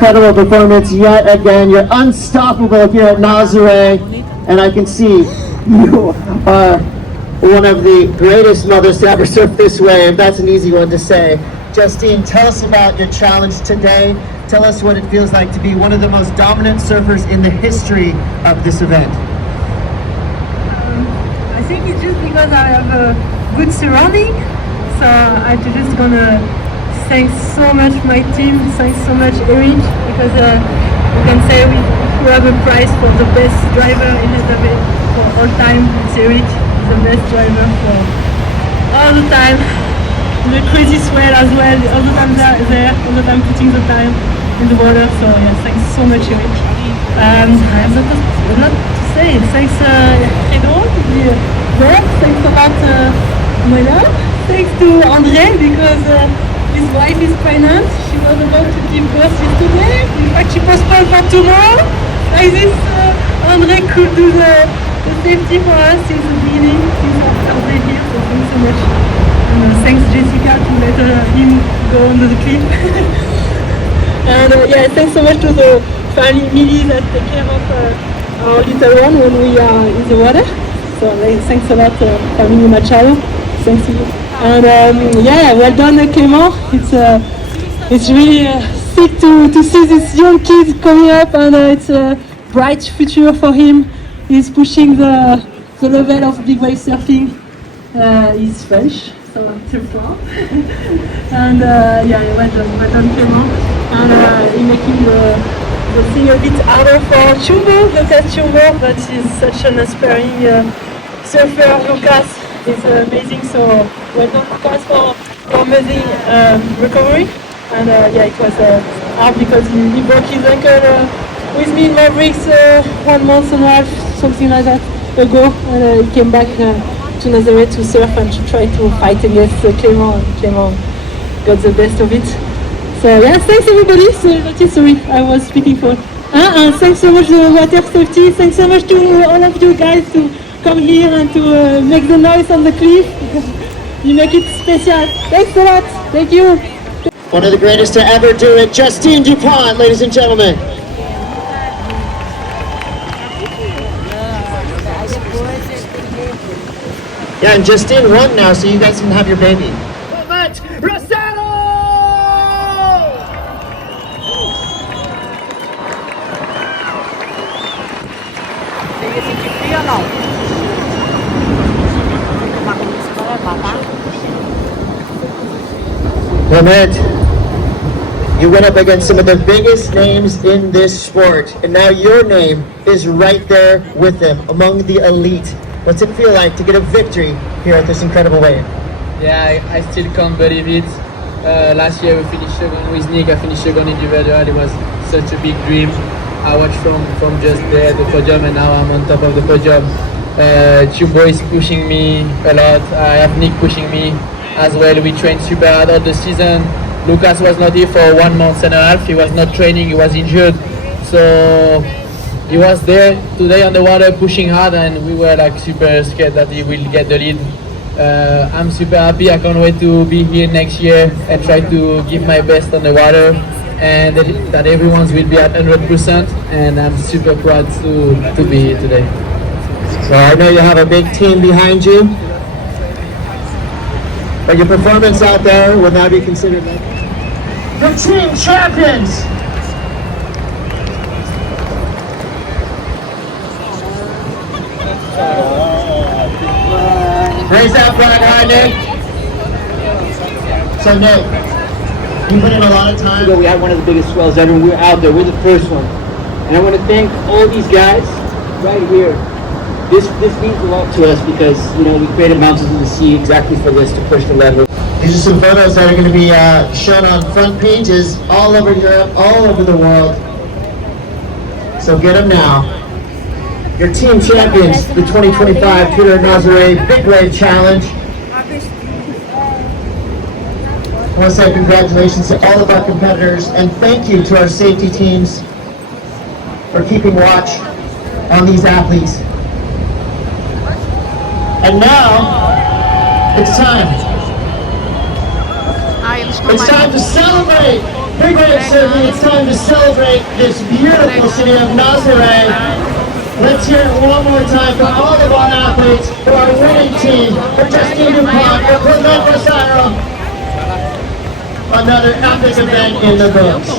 incredible performance yet again. You're unstoppable here at Nazaré, and I can see you are one of the greatest mothers to ever surf this wave. That's an easy one to say. Justine, tell us about your challenge today. Tell us what it feels like to be one of the most dominant surfers in the history of this event. I think it's just because I have a good surrounding, so I'm just gonna thank so much my team, thanks so much Eric, because you can say we have a prize for the best driver in Elizabeth for all time. It's Eric, the best driver for all the time. The crazy swell as well, all the time there, all the time putting the time in the water. So yeah, thanks so much Eric. I have a lot to say. Thanks Fredo to be there. Thanks a lot MELHOR. Thanks to André because his wife is pregnant. She was about to give birth yesterday. In fact, she postponed for tomorrow. Like this, André could do the safety for us since the beginning, since our first day here. So thanks so much. And thanks Jessica to let him go under the cliff. And yeah, thanks so much to the family that take care of our little one when we are in the water. So thanks a lot, family Machado. Thanks to you. And yeah, well done, Clément. It's really sick to see this young kid coming up, and it's a bright future for him. He's pushing the level of big wave surfing. He's French, so it's a pro. And yeah, well done, Clément. And he's making the thing a bit harder for Chumbo, Lucas Chumbo, but he's such an aspiring surfer. Lucas is amazing, so well done Lucas for amazing recovery. And yeah, it was hard because he broke his ankle with me in Mavericks 1 month and a half, something like that ago, and he came back to Nazaré to surf and to try to fight against Clément, and Clément got the best of it. So yeah, thanks everybody. So sorry, I was speaking for. And thanks so much to water safety. Thanks so much to all of you guys to come here and to make the noise on the cliff. You make it special. Thanks a lot. Thank you. One of the greatest to ever do it, Justine DuPont, ladies and gentlemen. Yeah, and Justine won now, so you guys can have your baby. ROSEYRO! Clement, you went up against some of the biggest names in this sport, and now your name is right there with them, among the elite. What's it feel like to get a victory here at this incredible wave? Yeah, I still can't believe it. Last year we finished second with Nick, I finished second individual. It was such a big dream. I watched from just there, the podium, and now I'm on top of the podium. Chumbo is pushing me a lot. I have Nick pushing me as well. We trained super hard all the season. Lucas was not here for 1 month and a half. He was not training, he was injured. So he was there today on the water pushing hard, and we were like super scared that he will get the lead. I'm super happy. I can't wait to be here next year and try to give my best on the water, and that everyone's will be at 100%, and I'm super proud to be here today. So I know you have a big team behind you, but your performance out there will now be considered the team champions. Raise that flag high, Nick. So Nick, you put in a lot of time. We had one of the biggest swells ever, and we're out there. We're the first one. And I want to thank all these guys right here. This means a lot to us because, you know, we created Mountains in the Sea exactly for this, to push the level. These are some photos that are going to be shown on front pages all over Europe, all over the world. So get them now. Your team champions, the 2025 Tudor Nazaré Big Wave Challenge. I want to say congratulations to all of our competitors, and thank you to our safety teams for keeping watch on these athletes. And now, it's time. It's time to celebrate Big wave surfing, it's time to celebrate this beautiful city of Nazaré. Let's hear it one more time for all of our athletes, for our winning team, for Justine DuPont, for Tudor Nazaré. Another epic event in the books.